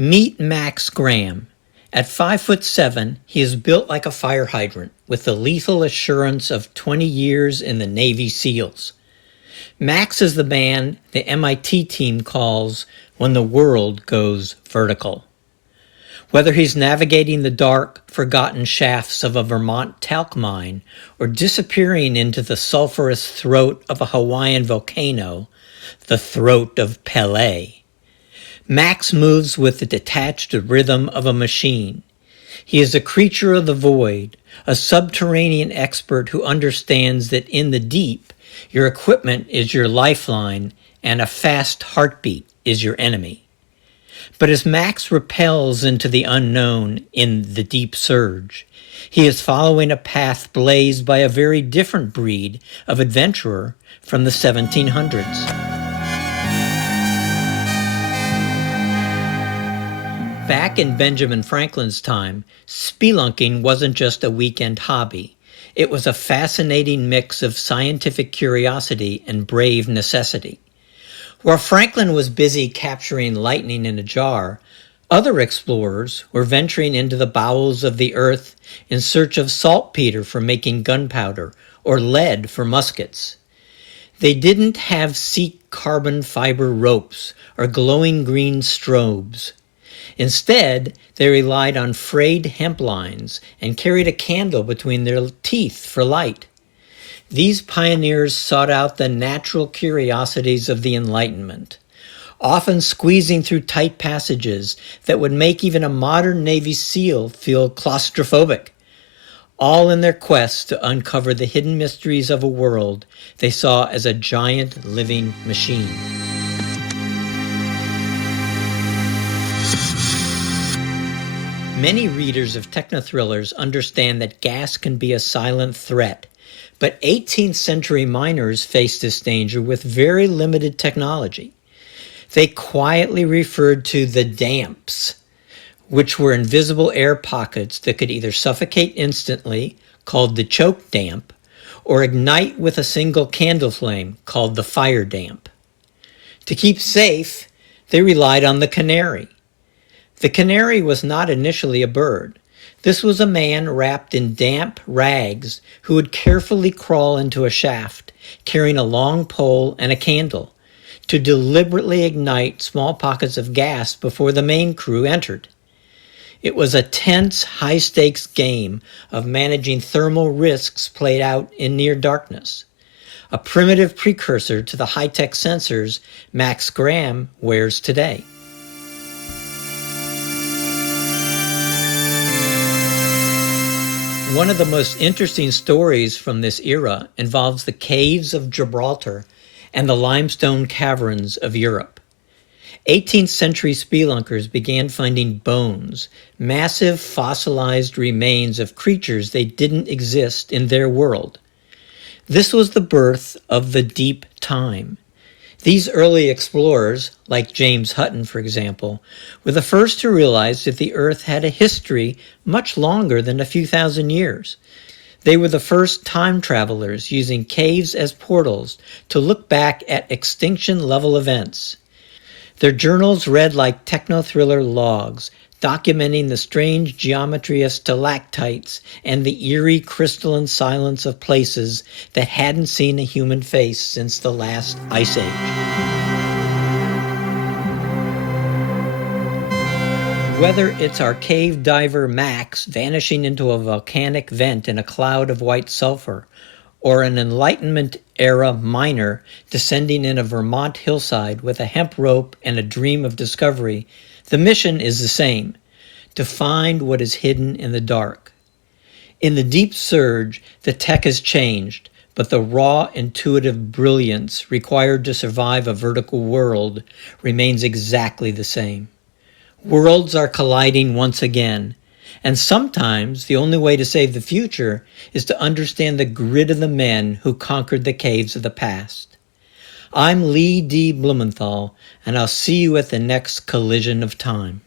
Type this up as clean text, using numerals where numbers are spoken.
Meet Max Graham. At 5'7", he is built like a fire hydrant, with the lethal assurance of 20 years in the Navy SEALs. Max is the man the MIT team calls when the world goes vertical. Whether he's navigating the dark, forgotten shafts of a Vermont talc mine or disappearing into the sulfurous throat of a Hawaiian volcano, the throat of Pele, Max moves with the detached rhythm of a machine. He is a creature of the void, a subterranean expert who understands that in the deep, your equipment is your lifeline and a fast heartbeat is your enemy. But as Max rappels into the unknown in the deep surge, he is following a path blazed by a very different breed of adventurer from the 1700s. Back in Benjamin Franklin's time, spelunking wasn't just a weekend hobby. It was a fascinating mix of scientific curiosity and brave necessity. While Franklin was busy capturing lightning in a jar, other explorers were venturing into the bowels of the earth in search of saltpeter for making gunpowder or lead for muskets. They didn't have sleek carbon fiber ropes or glowing green strobes. Instead, they relied on frayed hemp lines and carried a candle between their teeth for light. These pioneers sought out the natural curiosities of the Enlightenment, often squeezing through tight passages that would make even a modern Navy SEAL feel claustrophobic, all in their quest to uncover the hidden mysteries of a world they saw as a giant living machine. Many readers of technothrillers understand that gas can be a silent threat, but 18th century miners faced this danger with very limited technology. They quietly referred to the damps, which were invisible air pockets that could either suffocate instantly, called the choke damp, or ignite with a single candle flame, called the fire damp. To keep safe, they relied on the canary. The canary was not initially a bird. This was a man wrapped in damp rags who would carefully crawl into a shaft, carrying a long pole and a candle, to deliberately ignite small pockets of gas before the main crew entered. It was a tense, high-stakes game of managing thermal risks played out in near darkness, a primitive precursor to the high-tech sensors Max Graham wears today. One of the most interesting stories from this era involves the caves of Gibraltar and the limestone caverns of Europe. 18th century spelunkers began finding bones, massive fossilized remains of creatures they didn't exist in their world. This was the birth of the deep time. These early explorers, like James Hutton, for example, were the first to realize that the Earth had a history much longer than a few thousand years. They were the first time travelers using caves as portals to look back at extinction-level events. Their journals read like technothriller logs, documenting the strange geometry of stalactites and the eerie crystalline silence of places that hadn't seen a human face since the last ice age. Whether it's our cave diver Max vanishing into a volcanic vent in a cloud of white sulfur, or an Enlightenment-era miner descending in a Vermont hillside with a hemp rope and a dream of discovery, the mission is the same: to find what is hidden in the dark. In the deep surge, the tech has changed, but the raw, intuitive brilliance required to survive a vertical world remains exactly the same. Worlds are colliding once again, and sometimes the only way to save the future is to understand the grit of the men who conquered the caves of the past. I'm Lee D. Blumenthal, and I'll see you at the next collision of time.